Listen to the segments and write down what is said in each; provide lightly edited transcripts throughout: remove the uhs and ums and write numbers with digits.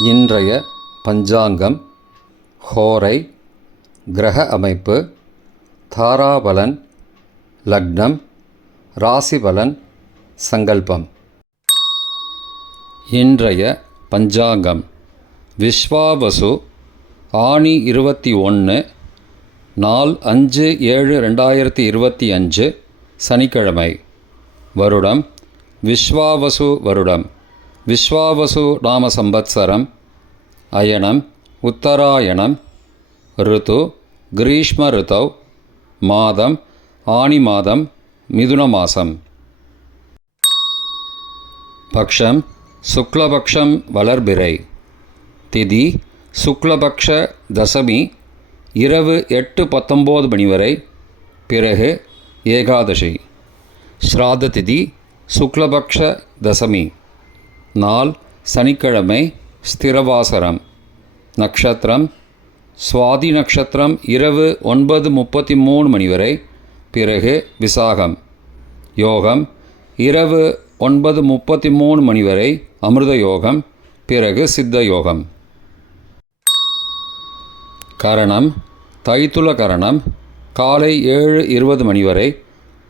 இன்றைய பஞ்சாங்கம், ஹோரை, கிரக அமைப்பு, தாராபலன், லக்னம், ராசிபலன், சங்கல்பம். இன்றைய பஞ்சாங்கம் விஸ்வாவசு, ஆனி 21, நாள் 5/7/2025, சனிக்கிழமை. வருடம் விஸ்வாவசு வருடம். விஸ்வாவசு நாம சம்பத்சரம். அயனம் உத்தராயணம். ருத்து கிரீஷ்ம ருத்தௌ. மாதம் ஆனி மாதம், மிதுன மாதம். பக்ஷம் சுக்லபக்ஷம் வளர்பிறை. திதி சுக்லபக்ஷ தசமி, இரவு 8:19 மணி வரை. பிறகு ஏகாதசி. ஸ்ராத்த திதி சுக்லபக்ஷ தசமி. நாள் சனிக்கிழமை, ஸ்திரவாசரம். நக்ஷத்திரம் சுவாதி நக்ஷத்திரம், இரவு 9:33 மணி வரை. பிறகு விசாகம். யோகம் இரவு 9:33 மணி வரை அமிர்த யோகம். பிறகு சித்த யோகம். கரணம் தைத்துல கரணம், காலை 7:20 மணி வரை.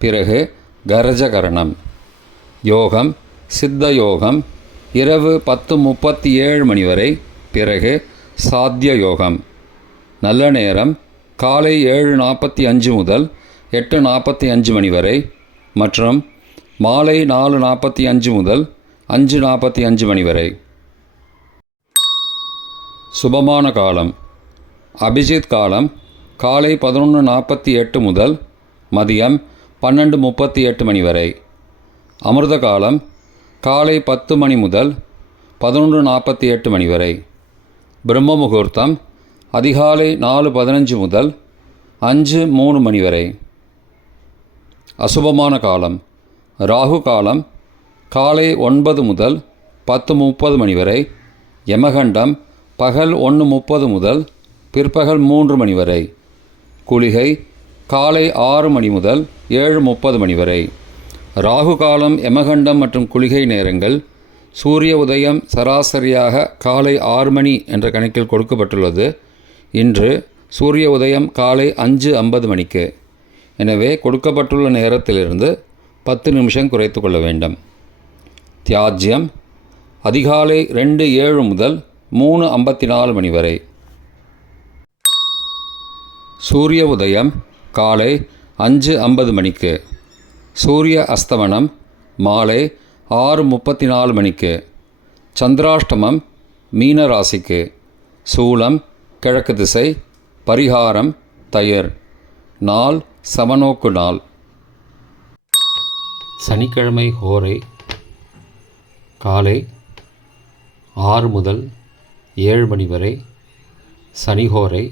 பிறகு கரஜ கரணம். யோகம் சித்த யோகம், இரவு 10:37 மணி வரை. பிறகு சாத்திய யோகம். நல்ல நேரம் காலை 7:45 முதல் 8:45 மணி வரை மற்றும் மாலை 4:45 முதல் 5:45 மணி வரை. சுபமான காலம் அபிஜித் காலம் காலை 11:48 முதல் மதியம் 12:38 மணி வரை. அமிர்த காலம் காலை 10 மணி முதல் 11:48 மணி வரை. பிரம்ம முகூர்த்தம் அதிகாலை 4:15 முதல் 5:03 மணி வரை. அசுபமான காலம் ராகு காலம் காலை 9 முதல் 10:30 மணி வரை. யமகண்டம் பகல் 1:30 முதல் பிற்பகல் 3 மணி வரை. குளிகை காலை 6 மணி முதல் 7:30 மணி வரை. ராகு காலம், யமகண்டம் மற்றும் குளிகை நேரங்கள். சூரிய உதயம் சராசரியாக காலை 6 மணி என்ற கணக்கில் கொடுக்கப்பட்டுள்ளது. இன்று சூரிய உதயம் காலை 5:50 மணிக்கு. எனவே கொடுக்கப்பட்டுள்ள நேரத்திலிருந்து 10 நிமிஷம் குறைத்து கொள்ள வேண்டும். தியாஜ்யம் அதிகாலை 2:07 முதல் 3:54 மணி வரை. சூரிய உதயம் காலை 5:50 மணிக்கு. சூரிய அஸ்தமனம் மாலை 6:34 மணிக்கு. சந்திராஷ்டமம் மீன ராசிக்கு. சூலம் கிழக்கு திசை. பரிகாரம் தயிர். நாள் சமநோக்கு நாள். சனிக்கிழமை ஹோரை காலை 6 முதல் 7 மணி வரை. சனிஹோரை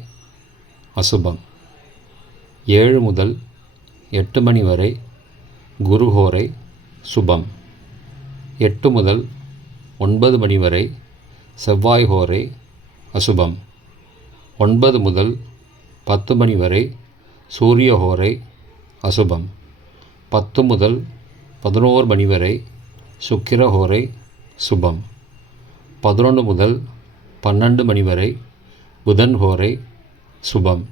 அசுபம். 7 முதல் 8 மணி வரை குருஹோரை சுபம். 8 முதல் 9 மணி வரை செவ்வாய் ஹோரை அசுபம். 9 முதல் 10 மணி வரை சூரிய ஹோரை அசுபம். 10 முதல் 11 மணி வரை சுக்கிர ஹோரை சுபம். 11 முதல் 12 மணி வரை புதன் ஹோரை சுபம்.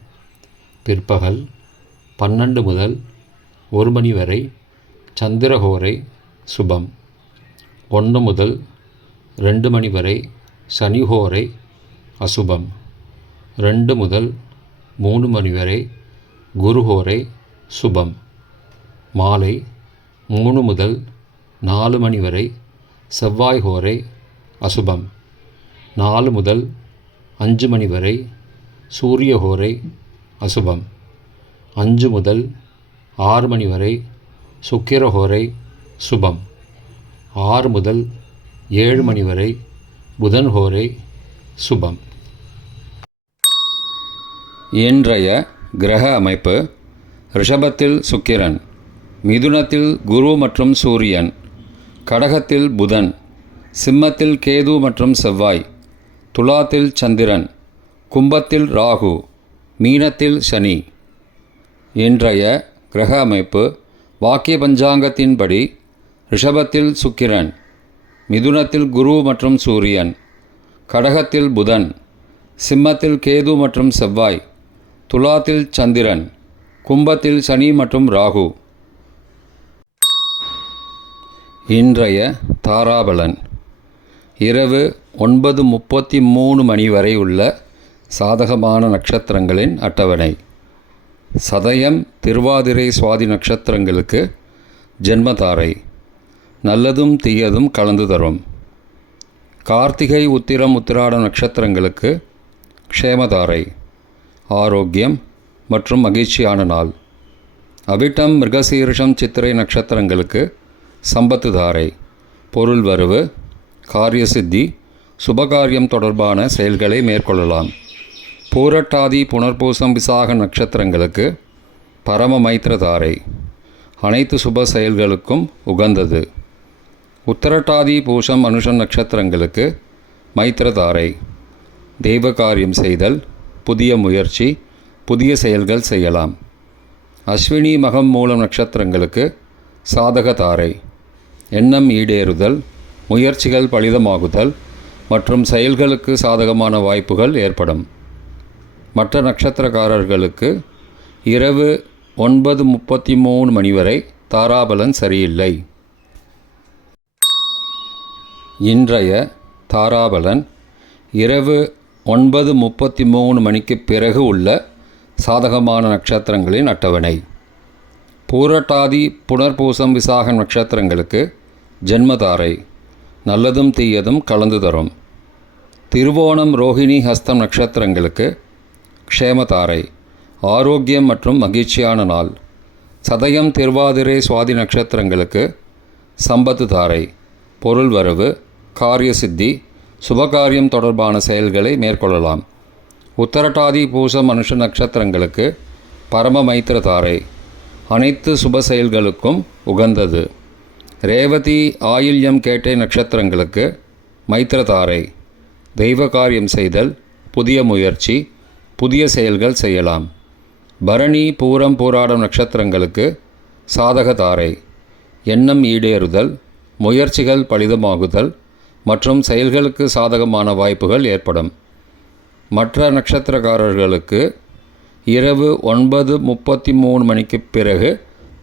பிற்பகல் 12 முதல் 1 மணி வரை சந்திரஹோரை சுபம். 1 முதல் 2 மணி வரை சனிஹோரை அசுபம். 2 முதல் 3 மணி வரை குருஹோரை சுபம். மாலை 3 முதல் 4 மணி வரை செவ்வாய் ஹோரை அசுபம். 4 முதல் 5 மணி வரை சூரிய ஹோரை அசுபம். 5 முதல் 6 மணி வரை சுக்கிர ஹோரை சுபம். 6 முதல் 7 மணி வரை புதன் ஹோரை சுபம். இன்றைய கிரக அமைப்பு: ரிஷபத்தில் சுக்கிரன், மிதுனத்தில் குரு மற்றும் சூரியன், கடகத்தில் புதன், சிம்மத்தில் கேது மற்றும் செவ்வாய், துலாத்தில் சந்திரன், கும்பத்தில் ராகு, மீனத்தில் சனி. இன்றைய கிரக அமைப்பு வாக்கிய பஞ்சாங்கத்தின்படி ரிஷபத்தில் சுக்கிரன், மிதுனத்தில் குரு மற்றும் சூரியன், கடகத்தில் புதன், சிம்மத்தில் கேது மற்றும் செவ்வாய், துலாத்தில் சந்திரன், கும்பத்தில் சனி மற்றும் ராகு. இன்றைய தாராபலன். இரவு 9:33 மணி வரை உள்ள சாதகமான நட்சத்திரங்களின் அட்டவணை. சதயம், திருவாதிரை, சுவாதி நட்சத்திரங்களுக்கு ஜென்மதாரை, நல்லதும் தீயதும் கலந்து தரும். கார்த்திகை, உத்திரம், உத்திராட நட்சத்திரங்களுக்கு க்ஷேமதாரை, ஆரோக்கியம் மற்றும் மகிழ்ச்சியான நாள். அவிட்டம், மிருகசீரிஷம், சித்திரை நட்சத்திரங்களுக்கு சம்பத்து தாரை, பொருள் வரவு, காரிய சித்தி, சுபகாரியம் தொடர்பான செயல்களை மேற்கொள்ளலாம். பூரட்டாதி, புனர்பூசம், விசாக நட்சத்திரங்களுக்கு பரம மைத்திரதாரை, அனைத்து சுப செயல்களுக்கும் உகந்தது. உத்தரட்டாதி, பூஷம், அனுஷம் நட்சத்திரங்களுக்கு மைத்திரதாரை, தெய்வ காரியம் செய்தல், புதிய முயற்சி, புதிய செயல்கள் செய்யலாம். அஸ்வினி, மகம், மூலம் நட்சத்திரங்களுக்கு சாதக தாரை, எண்ணம் ஈடேறுதல், முயற்சிகள் பலிதமாகுதல் மற்றும் செயல்களுக்கு சாதகமான வாய்ப்புகள் ஏற்படும். மற்ற நட்சத்திரக்காரர்களுக்கு இரவு 9:33 மணி வரை தாராபலன் சரியில்லை. இன்றைய தாராபலன் இரவு 9:33 மணிக்கு பிறகு உள்ள சாதகமான நட்சத்திரங்களின் அட்டவணை. பூரட்டாதி, புனர்பூசம், விசாக நட்சத்திரங்களுக்கு ஜென்மதாரை, நல்லதும் தீயதும் கலந்து தரும். திருவோணம், ரோஹிணி, ஹஸ்தம் நட்சத்திரங்களுக்கு க்ஷேமதாரை, ஆரோக்கியம் மற்றும் மகிழ்ச்சியான நாள். சதயம், திருவாதிரை, சுவாதி நட்சத்திரங்களுக்கு சம்பத்து தாரை, பொருள் வரவு, காரிய சித்தி, சுபகாரியம் தொடர்பான செயல்களை மேற்கொள்ளலாம். உத்தரட்டாதி, பூசம், அனுஷ நட்சத்திரங்களுக்கு பரம மைத்திர தாரை, அனைத்து சுப செயல்களுக்கும் உகந்தது. ரேவதி, ஆயில்யம், கேட்டை நட்சத்திரங்களுக்கு மைத்திரதாரை, தெய்வ காரியம் செய்தல், புதிய முயற்சி, புதிய செயல்கள் செய்யலாம். பரணி, பூரம், பூராடம் நட்சத்திரங்களுக்கு சாதக தாரை, எண்ணம் ஈடேறுதல், முயற்சிகள் பலிதமாகுதல் மற்றும் செயல்களுக்கு சாதகமான வாய்ப்புகள் ஏற்படும். மற்ற நட்சத்திரக்காரர்களுக்கு இரவு 9:33 மணிக்கு பிறகு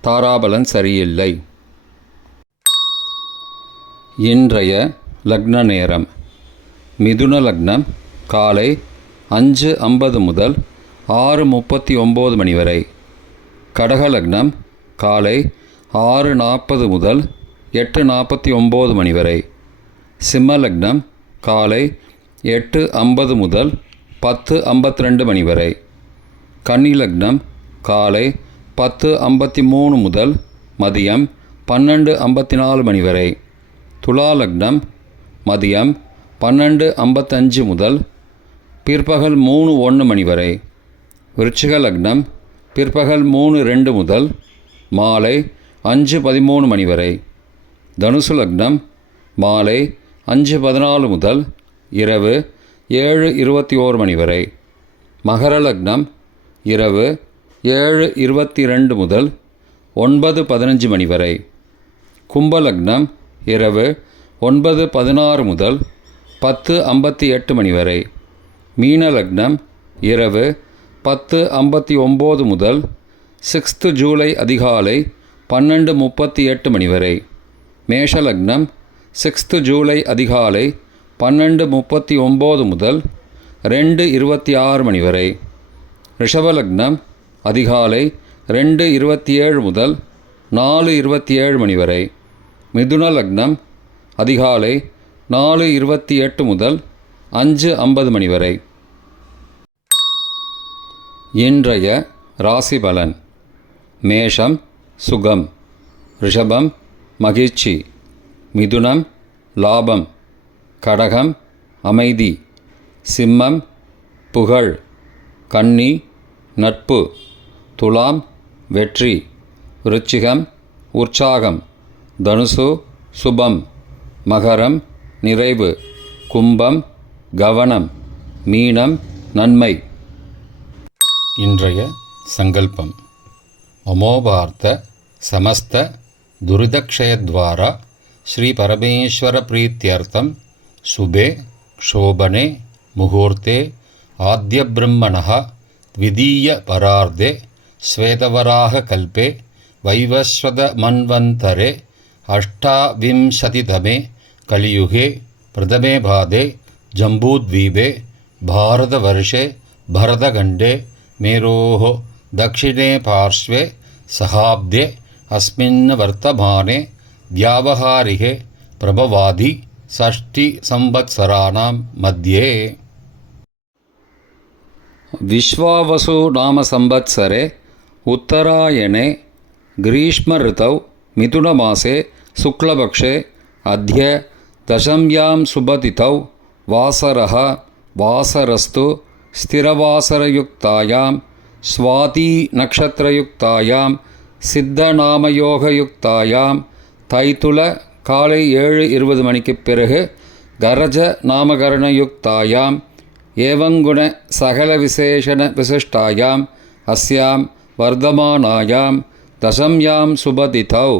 தாராபலன் சரியில்லை. இன்றைய லக்ன நேரம். மிதுன லக்னம் காலை 5:50 முதல் 6:39 மணி வரை. கடக லக்னம் காலை 6:40 முதல் 8:49 மணி வரை. சிம்ம லக்னம் காலை 8:50 முதல் 10:52 மணி வரை. கன்னி லக்னம் காலை 10:53 முதல் மதியம் 12:54 மணி வரை. துலா லக்னம் மதியம் 12:55 முதல் பிற்பகல் 3:01 மணி வரை. விருச்சிக லக்னம் பிற்பகல் 3:02 முதல் மாலை 5:13 மணி வரை. தனுசு லக்னம் மாலை 5:14 முதல் இரவு 7:21 மணி வரை. மகர லக்னம் இரவு 7:22 முதல் 9:15 மணி வரை. கும்ப லக்னம் இரவு 9:16 முதல் 10:58 மணி வரை. மீன லக்னம் இரவு 10:59 முதல் 6 ஜூலை அதிகாலை 12:38 மணி வரை. மேஷ லக்னம் 6 ஜூலை அதிகாலை 12:39 முதல் 2:26 மணி வரை. ரிஷப லக்னம் அதிகாலை 2:27 முதல் 4:27 மணி வரை. மிதுன லக்னம் அதிகாலை 4:28 முதல் 5:50 மணி வரை. இன்றைய ராசி பலன். மேஷம் சுகம், ரிஷபம் மகிழ்ச்சி, மிதுனம் லாபம், கடகம் அமைதி, சிம்மம் புகழ், கன்னி நட்பு, துலாம் வெற்றி, விருச்சிகம் உற்சாகம், தனுசு சுபம், மகரம் நிறைவு, கும்பம் கவனம், மீனம் நன்மை. இன்றைய சங்கல்பம். அமோபார்த்த சமஸ்த துரிதக்ஷயத்வாரா ஸ்ரீ பரமேஸ்வர பிரீத்தியர்த்தம் சுபே शोभने मुहूर्ते आद्यब्रह्मणः द्वितीयपरार्धे श्वेतवराहकल्पे वैवस्वतमन्वन्तरे अष्टाविंशतितमे कलियुगे प्रथमे पादे जम्बूद्वीपे भारतवर्षे भरतखण्डे मेरोः दक्षिणे पार्श्वे सहाब्दे अस्मिन् वर्तमाने व्यावहारिके प्रभवादि षष्टिसंवत्सराणां मध्ये विश्वावसु नाम संवत्सरे उत्तरायणे ग्रीष्मऋतौ मिथुनमासे शुक्लपक्षे अद्य दशम्यां शुभतिथौ वासरः वासरस्तु स्थिरवासरयुक्तायां स्वातिनक्षत्रयुक्तायां सिद्धनामयोगयुक्तायां தைத்துல காலை 7:20 மணிக்குப் பிறகு கரஜ நாமகரணயுக்தாயாம் ஏவங்குண சகல விசேஷண விசிஷ்டாயாம் அஸ்யாம் வர்தமானாயாம் தசம்யாம் சுபதிதௌ